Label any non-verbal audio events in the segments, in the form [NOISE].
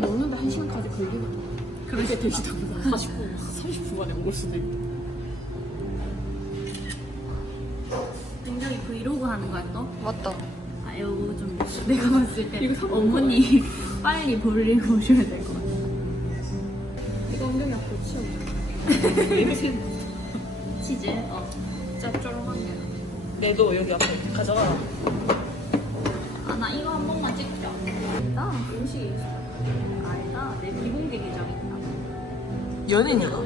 이거 먹는데 한 시간까지 걸리거든. 그렇게 되지도 않아. 49, 39만에 먹을 수도 있고. 굉장히 브이로그 하는 거야 또? 맞다. 아 이거 좀 내가 봤을 때 어머니 [LAUGHS] 빨리 볼일 보셔야 될 것 같아. 이거 엉덩이 앞으로 치워. 치즈? 어. 짭조름한 게. 내도 여기 앞에 가져가. 연인이가?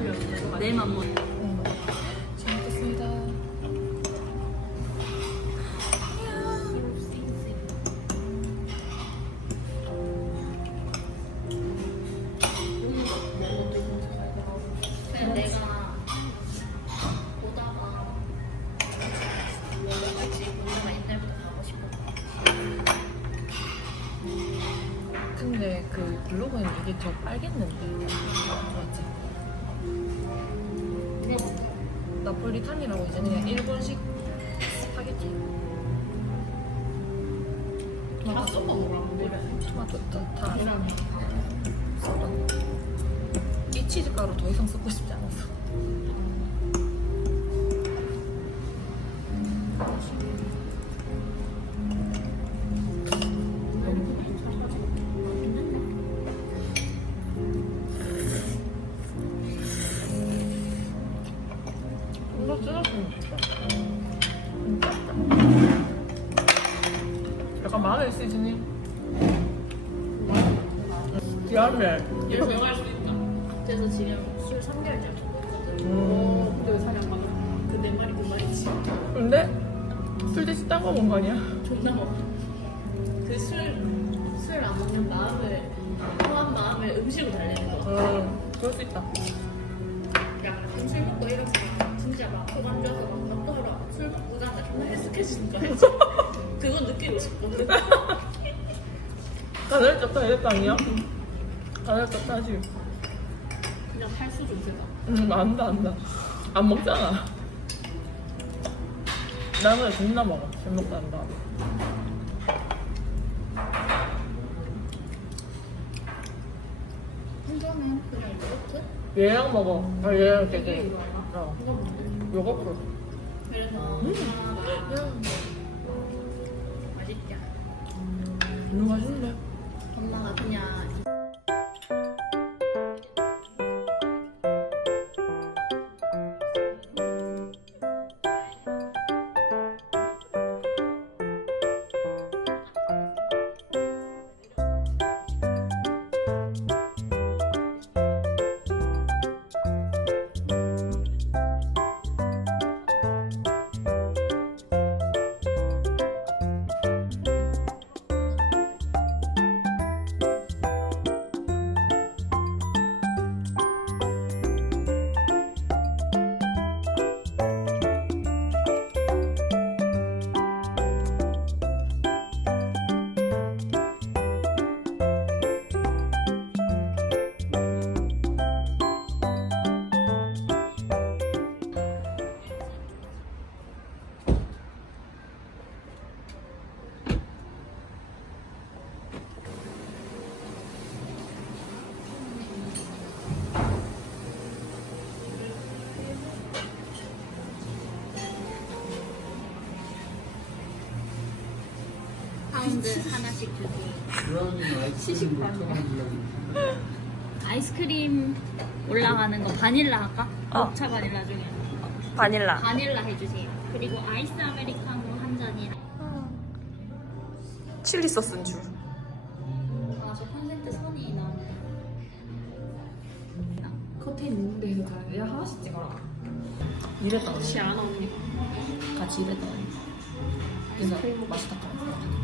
토마토 다, 다 계란이. 썰어. 이 치즈 가루 더 이상 쓰고 싶지 않았어. 좀 음. 왜 사냥 받아? 그내 말이 그 말이지. 근데 술 대신 딴거 먹은 거 아니야? 존나 먹어. 그 술, 술안 먹는 마음을, 허한 마음을 음식으로 달래는 거. 음, 그럴 수 있다. 야, 술 먹고 이렇게 진짜 막 호감 줘서 막 doctor로 술 먹고 자면 존나 헬스케지는 거 알지? 그거 느끼고 싶거든. 가늘 쪘다 이랬다 아니야? 가늘 쪘다 하지. 그냥 탈수 좀 세다. 응, 안다 안다. 안 먹잖아. 나는 존나 먹어. 술 먹고 안 다. 혼자는 그냥 이렇게? 얘랑 먹어. 아 얘랑 되게. 이거? 어. 그거 먹는데. 요거트. 그래서 하나가 맛있냐? 이거 맛있 파운드 하나씩 주세요. 시식 아이스크림 올라가는 거 바닐라 할까? 어. 녹차 바닐라 중에 바닐라. 바닐라 해주세요. 그리고 아이스 아메리카노 한 잔이랑 칠리 소스인 줄. 아저 콘센트 선이 나오네. 커튼 있는데 해서 가야 야 하나씩 찍어라. 이랬다. 혹시 안 언니? 같이 이랬다. 그래서 맛있다.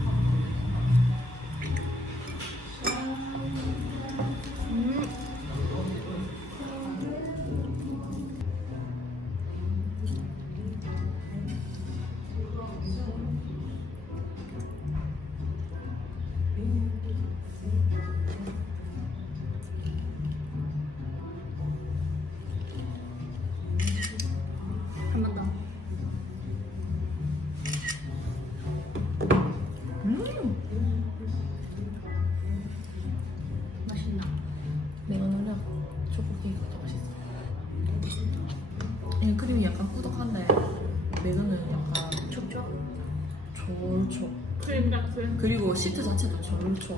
자체도 졸초.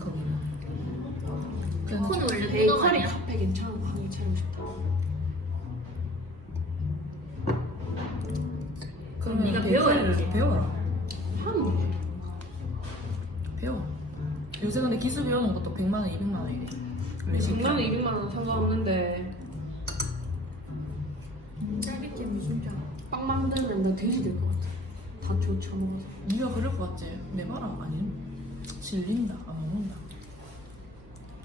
거기는. 코는 원래 베이커리? 카페 괜찮은 거 하기 차리고 싶다. 그러면 네가 배워야지. 배워라. 하는 거. 배워. 요새 근데 기술 배우는 것도 100만 원, 200만 원이래. 장난은 200만 원 상관없는데 딸기잼이 진짜 빵 만들면 나 돼지 될것 같아. 다 좋쳐 먹어서. 네가 그럴 것 같지? 내 말은 아니. 질린다. 안 먹는다.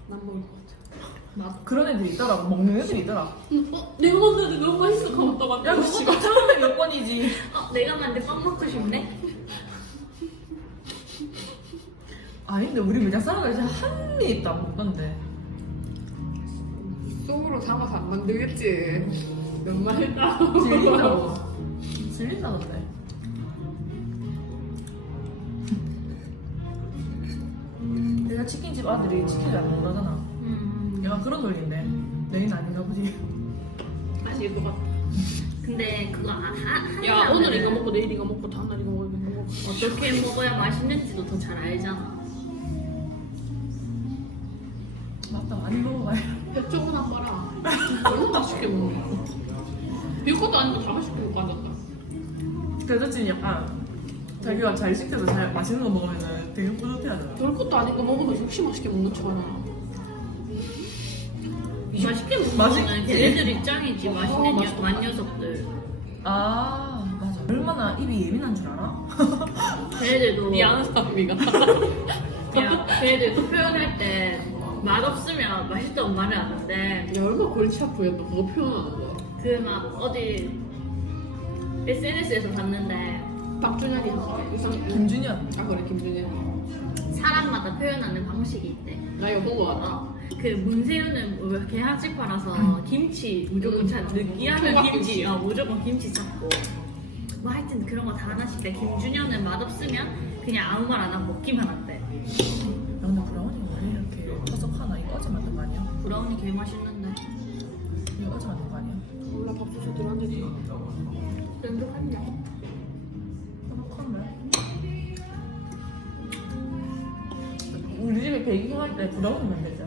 난 먹을 것 같아. [LAUGHS] 나 그런 애들이 있더라. 먹는 애들이 있더라. 어? 내가 만드는데 너무 맛있어. 그럼 또 만들어. 야, 그 씨발 처음에 몇 번이지. 어, 내가 만든 빵 먹고 싶네? 아니 근데 우리 매장 사람들 이제 한입 있다 먹던데. 속으로 담아서 안 만들겠지. 너무 맛있다. 질린다고. [LAUGHS] 질린다던데. 내가 치킨집 아들이 치킨을 안 먹나잖아. 음. 약간 그런 논리인데. 내긴 아닌가 보지. 맛있을 것 같아. 근데 그거 아, 한야 오늘 이거 먹고 내일 이거 먹고 다음 날 이거 먹고 이거 먹고. 어떻게 먹어야 맛있는지도 더 잘 알잖아. 맞다, 많이 먹어봐야 백종원 아빠랑 [LAUGHS] 너무 맛있게 먹네. 별것도 아니고 다 맛있게 먹고 앉았다. 그 여자친이 약간 자기가 잘 시켜서 잘 맛있는 거 먹으면 되게 뿌듯해하더라. 별것도 아닌 거 먹으면 역시 맛있게 먹는 척하냐. 맛있게 먹는 맛있- 거는 걔네들 입장이지 맛있는 어, 여- 맛있다. 만 녀석들. 아, 맞아. 얼마나 입이 예민한 줄 알아? [LAUGHS] 걔네들도 니 아는 사람이가. [LAUGHS] 야, 걔네들도 표현할 때 맛 없으면 맛있다고 말을 안 하는데 야 얼마나 골치 아프겠다 그거 표현하는 거. 그 막 어디 SNS에서 봤는데 박준현이 이상. 김준현. 아 그래 김준현. 사람마다 표현하는 방식이 있대. 나 이거 본거 같아. 어, 그 문세윤은 뭐 개한식파라서 김치 무조건 음. 찾 느끼하는 초밥 김치, 김치. 어, 무조건 김치 찾고 뭐 하여튼 그런 거 다 하나씩 돼 김준현은 맛없으면 그냥 아무 말 안 하고 먹기만 한대 야, 근데 브라운이 원래 이렇게 퍼석하나? 이거 어제 만든 거 아니야? 브라우니 개 맛있는데 이거 어제 만든 거 아니야? 몰라 밥솥에 들어앉았지. 쫀득한데 행복한데? 우리 집에 베이킹 할때 브라운이 만들자.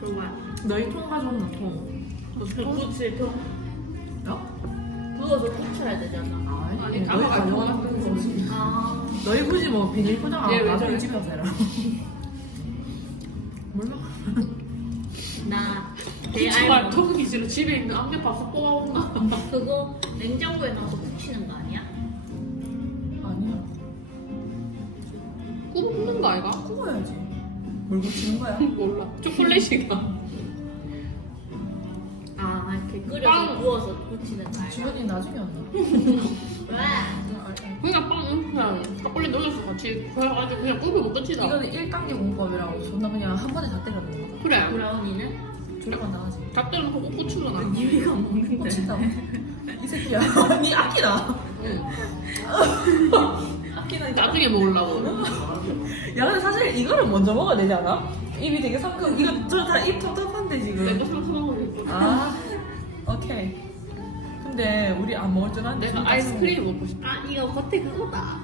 좋아 너희 통 가져오는 통. 그 부치 통 야? 부어서 부쳐야 되잖아 아니, 너희 담아가 가져가는 담아가 거지. 아 너희 굳이 뭐 비닐 포장 얘안왜 하고 저래? 집에 가서 해라. 몰라. 나 제발 대알 턱이지로 집에 있는 암벽 밥솥 뽑아온다. 그거 냉장고에 넣어서 부치는 거 아니야? 아니야. 굽는 거 아이가? 구워야지. 뭘 고치는 거야? [LAUGHS] 몰라. 초콜릿이가. 아 이렇게 끓여서 빵! 부치는 거 아니야? 주변이 나중에 왔나? [LAUGHS] 왜? 그냥 빵 그냥 초콜릿 넣어서 같이 그래가지고 그냥 굽으면 끝이다. 이거는 1단계 공법이라고 존나 그냥 한 번에 다 때려 넣는 거다. 그래. 브라우니는? 조리만 나가지. 닭들은 그거 꽂히잖아. 니가 먹는데 꽂힌다고. 이 새끼야. [LAUGHS] 니 아끼나. 응. 아끼나. 나중에 먹으려고. 야 근데 사실 이거를 먼저 먹어야 되지 않아? 입이 되게 상큼. 이거 저다입 텁텁한데 지금. 내가 상상하고 아 오케이. 근데 우리 안 먹을 줄 아는데. 내가 아이스크림 먹고 싶어. 아 이거 겉에 그거다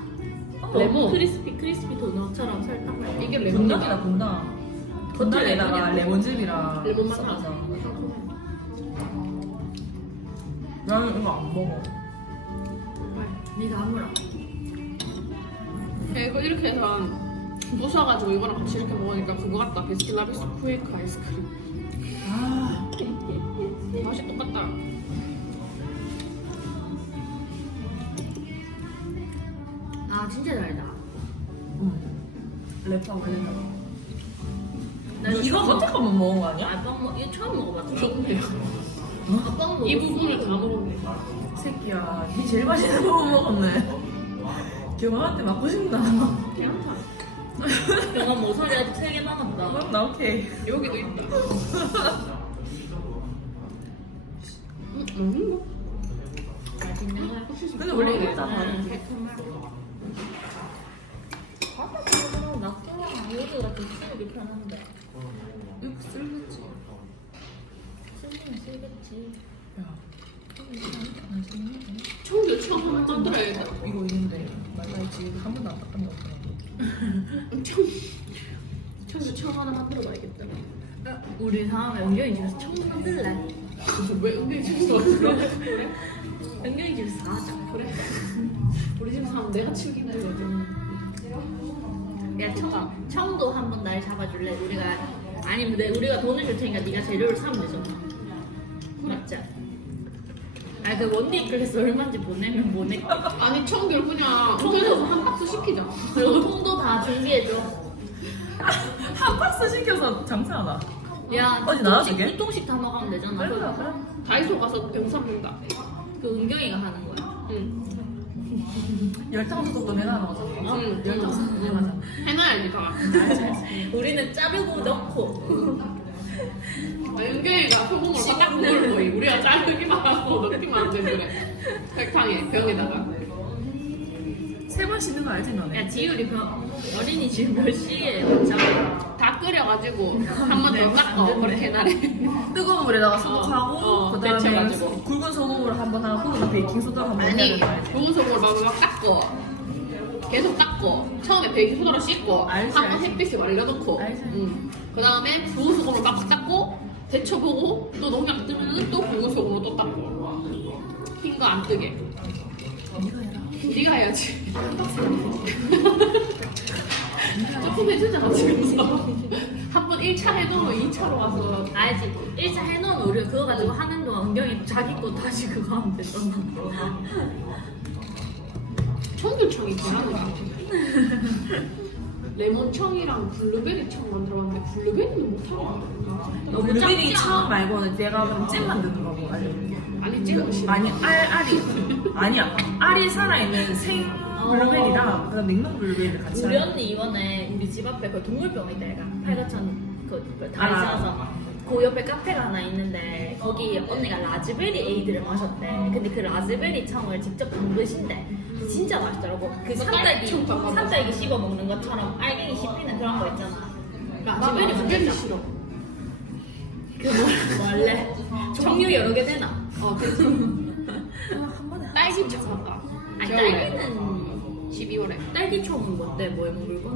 어, 레몬. 크리스피 크리스피 도넛처럼 설탕 말고 이게 분당이다 레몬이다. 분당. 분당에다가 레몬이야. 레몬즙이랑 레몬 맛 섞어서. 나. 나는 이거 안 먹어. 네가 아무라 야, 이거 이렇게 해서 부숴가지고 이거랑 같이 이렇게 먹으니까 그거 같다. 베스킨라빈스 쿠에이크 아이스크림. 아 맛이 똑같다. 아 진짜 달다 음. 랩하고 걸린다. 나 이거 거만 먹은 거 아니야? 아빵 먹 이거 처음 먹어봤어 좋네요. 아빵 먹었어 이 부분을 다 먹었네. 새끼야, 니 제일 맛있는 거 먹었네. 경아한테 맞고 싶나? 괜찮다. 영화 모서리 아직 3개 남았다 그럼 나 오케이. 여기도 있다. 음, 맛있는 거? 맛있는 거야 근데 원래. 음, 새콤하고 바삭하고 낙서랑 요리가 좀 쓰기 편한데 이거 쓸겠지. 쓰기는 쓰겠지 야, 청주 처음 짠들어야겠다. 이거 있는데 말라있지 한 번도 안 닦은 거 없더라고. 청, 청주 처음 하나 만들어 봐야겠다. 우리 다음에 은경이 집에서 청소 만들래 [LAUGHS] 왜 은근히 집에서 그래? 은경이 집에서 다 하자 그래? 우리 집에서 하면 내가 치우긴 해. 야 청, 청도 한번 날 잡아줄래? 우리가 아니면 내, 우리가 돈을 줄 테니까 네가 재료를 사면 되잖아 맞지? 아니 그 원데이 클래스 얼마인지 보내면 보낼게 아니 청귤 그냥 호텔에서 한 박스 시키자. 그리고 통도 다 준비해줘 [LAUGHS] 한 박스 시켜서 장사하나? 야 어디? 통씩, 두 통씩 다 먹으면 되잖아 그래, 그, 그래. 다이소 가서 병 삽니다. 그 은경이가 하는 거야 응. 열장도 또 내가 하는 거잖아. 어? 응. 하잖아. 해놔야지 다. 우리는 자르고 넣고 [LAUGHS] 은경이가 소금을 딱 넣을 거이. 우리가 자르기만 하고 넣기만 하면 그래. 설탕에 병에다가. 세 번 씻는 거 알지 너네? 야 지율이 병 어린이 지금 몇 시에 왔잖아. 다 끓여가지고 한 번더 닦어. 그렇게 해놔래. 뜨거운 물에다가 소독하고 어, 어, 그다음에 데쳐가지고. 굵은 소금으로 한번 하고 그다음에 베이킹 소다를 한번 해야 아니, 되는 거 알지? 좋은 소금을 막, 막 닦고. 계속 닦고. 처음에 베이킹소다로 씻고. 알지, 한번 알지. 햇빛에 말려놓고. 알지. 응. 그 다음에 소금을 막 닦고. 데쳐보고. 또 농약 뜨면 또 굵은 소금으로 또 닦고. 흰 거 안 뜨게. 네가 해야지. [LAUGHS] 조금 해주잖아, 지금서. 한번 1차 해놓고 2차로 가서. 알지? 1차 해놓은 우리 그거 가지고 하는 동안 은경이 자기 거 다시 그거 하면 됐잖아. 청귤청이 잘하는 레몬청이랑 블루베리청 만 들어봤는데 블루베리는 못하고 너무 블루베리 작지 처음 않아? 말고는 내가 그럼 잼 만드는 거고 알려줄게 아니 찌고 싫어 아니 알 알이. 아니야. 알이 살아있는 생 블루베리랑 그다음 냉동 블루베리를 같이 우리 하는 언니 이번에 우리 집 앞에 그 동물병 있다 얘가. 팔각천 그, 그 알아, 다리 알아. 지나서 그 옆에 카페가 하나 있는데 거기 언니가 라즈베리 에이드를 마셨대. 근데 그 라즈베리 청을 직접 담그신대 진짜 맛있더라고. 그 산딸기 담가봤어. 산딸기 씹어 먹는 것처럼 알갱이 씹히는 그런 거 있잖아. 라즈베리 라즈베리 맛있다 싫어. 그뭐 뭐 할래? 종류 여러 개 되나? 어 번에 딸기청 할까 아니 딸기는 12월에. 딸기청은 뭔데 뭐에 먹을 거?